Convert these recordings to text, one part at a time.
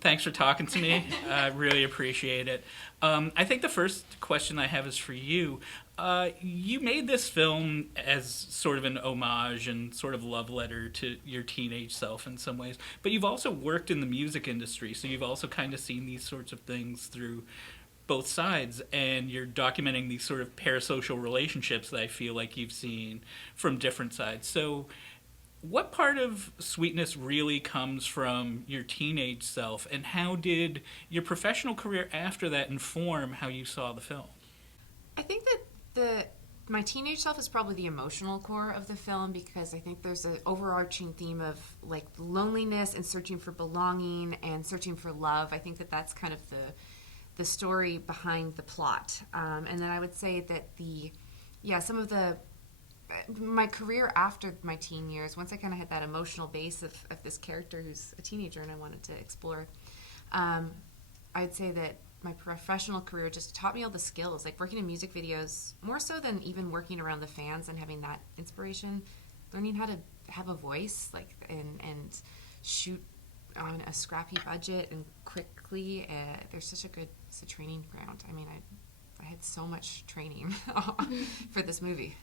Thanks for talking to me. I really appreciate it. I think the first question I have is for you. You made this film as sort of an homage and sort of love letter to your teenage self in some ways, but you've also worked in the music industry, so you've also kind of seen these sorts of things through both sides, and you're documenting these sort of parasocial relationships that I feel like you've seen from different sides. So what part of Sweetness really comes from your teenage self, and how did your professional career after that inform how you saw the film? I think that my teenage self is probably the emotional core of the film, because I think there's an overarching theme of like loneliness and searching for belonging and searching for love. I think that that's kind of the story behind the plot. And then I would say that some of my career after my teen years, once I kind of had that emotional base of this character who's a teenager and I wanted to explore, I'd say that my professional career just taught me all the skills, like working in music videos, more so than even working around the fans and having that inspiration, learning how to have a voice, like and shoot on a scrappy budget and quickly. It's a training ground. I mean, I had so much training for this movie.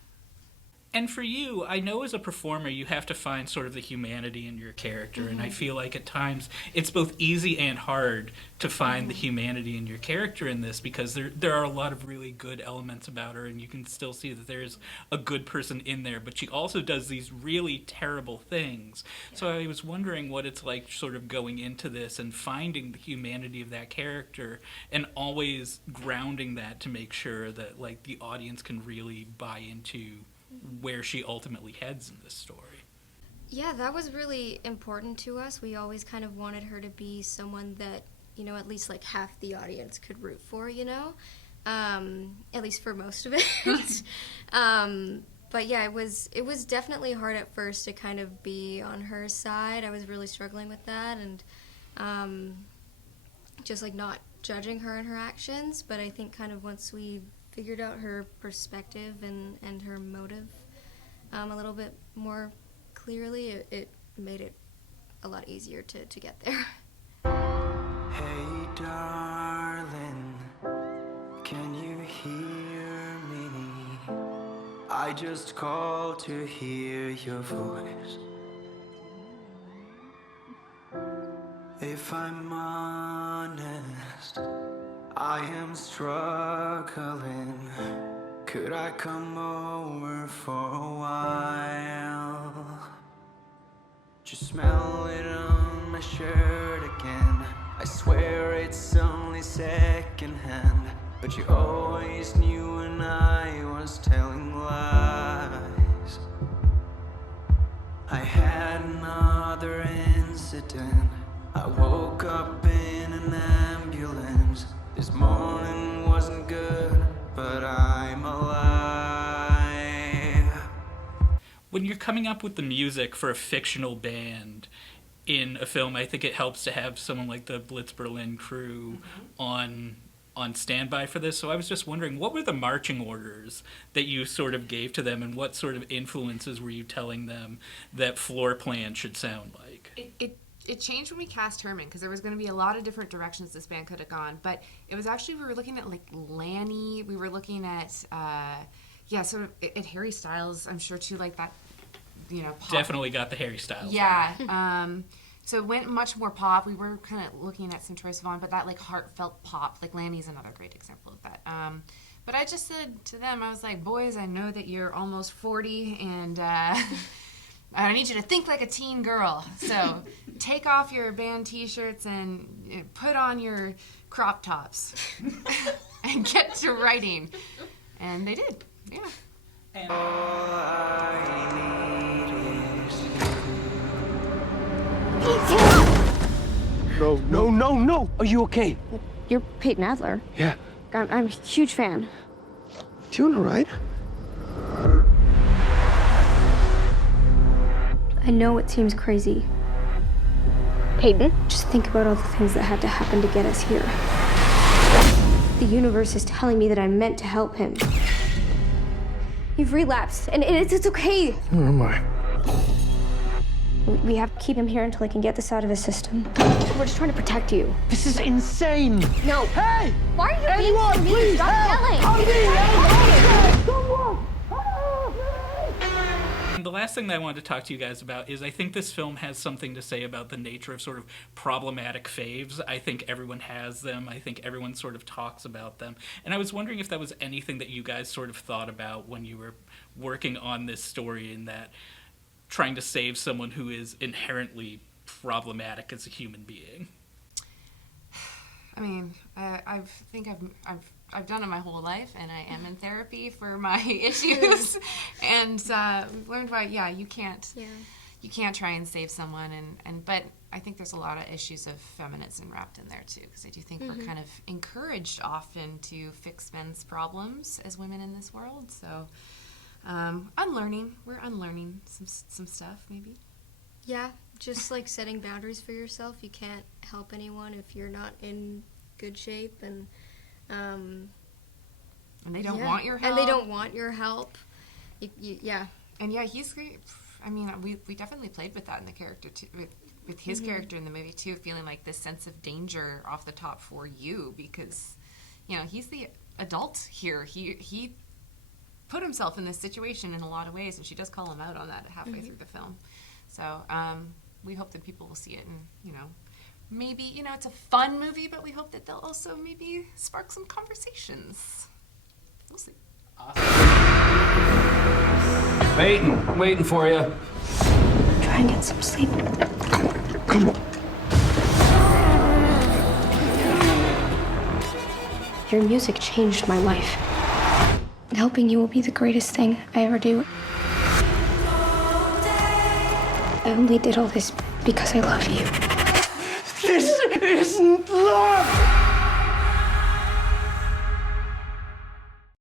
And for you, I know as a performer you have to find sort of the humanity in your character, mm-hmm. and I feel like at times it's both easy and hard to find mm-hmm. the humanity in your character in this, because there are a lot of really good elements about her, and you can still see that there's a good person in there, but she also does these really terrible things. Yeah. So I was wondering what it's like sort of going into this and finding the humanity of that character and always grounding that to make sure that like the audience can really buy into where she ultimately heads in this story. Yeah, that was really important to us. We always kind of wanted her to be someone that, at least like half the audience could root for, at least for most of it. But yeah, it was definitely hard at first to kind of be on her side. I was really struggling with that, and just like not judging her and her actions. But I think kind of once we figured out her perspective and her motive a little bit more clearly, it made it a lot easier to get there. Hey darling, can you hear me? I just called to hear your voice. If I'm honest, I am struggling. Could I come over for a while? Just smell it on my shirt again. I swear it's only secondhand, but you always knew when I was telling lies. I had another incident. I woke up in an ambulance. This morning wasn't good, but I'm alive. When you're coming up with the music for a fictional band in a film, I think it helps to have someone like the Blitz Berlin crew mm-hmm. on standby for this. So I was just wondering, what were the marching orders that you sort of gave to them, and what sort of influences were you telling them that Floorplan should sound like? It changed when we cast Herman, because there was going to be a lot of different directions this band could have gone. But it was actually, we were looking at like Lanny. We were looking at, sort of at Harry Styles, I'm sure too, like that, pop. Definitely got the Harry Styles. Yeah. So it went much more pop. We were kind of looking at some Troye Sivan, but that like heartfelt pop, like Lanny's another great example of that. But I just said to them, I was like, boys, I know that you're almost 40, and I need you to think like a teen girl. So take off your band t-shirts and put on your crop tops and get to writing. And they did, yeah. And all I need is you. No. Are you okay? You're Peyton Adler. Yeah. I'm a huge fan. Doing all right? I know it seems crazy. Peyton, just think about all the things that had to happen to get us here. The universe is telling me that I'm meant to help him. You've relapsed, and it's okay. Where am I? We have to keep him here until I can get this out of his system. We're just trying to protect you. This is insane. No. Hey! Why are you Anyone, being so mean? please Stop help! yelling. Help me! Help! Someone! And the last thing that I wanted to talk to you guys about is I think this film has something to say about the nature of sort of problematic faves. I think everyone has them. I think everyone sort of talks about them. And I was wondering if that was anything that you guys sort of thought about when you were working on this story, in that trying to save someone who is inherently problematic as a human being. I mean, I think I've done it my whole life, and I am in therapy for my issues. And we've learned about you can't try and save someone, but I think there's a lot of issues of feminism wrapped in there too, because I do think we're kind of encouraged often to fix men's problems as women in this world. So we're unlearning some stuff maybe. Yeah, just like setting boundaries for yourself. You can't help anyone if you're not in good shape, and they don't want your help. And they don't want your help. Yeah. And yeah, he's great. I mean, we definitely played with that in the character too, with his character in the movie too, feeling like this sense of danger off the top for you, because he's the adult here. He put himself in this situation in a lot of ways, and she does call him out on that halfway through the film. So we hope that people will see it, and maybe it's a fun movie, but we hope that they'll also maybe spark some conversations. We'll see. Waiting for you. Try and get some sleep. Come on. Your music changed my life. Helping you will be the greatest thing I ever do. I only did all this because I love you. This isn't life!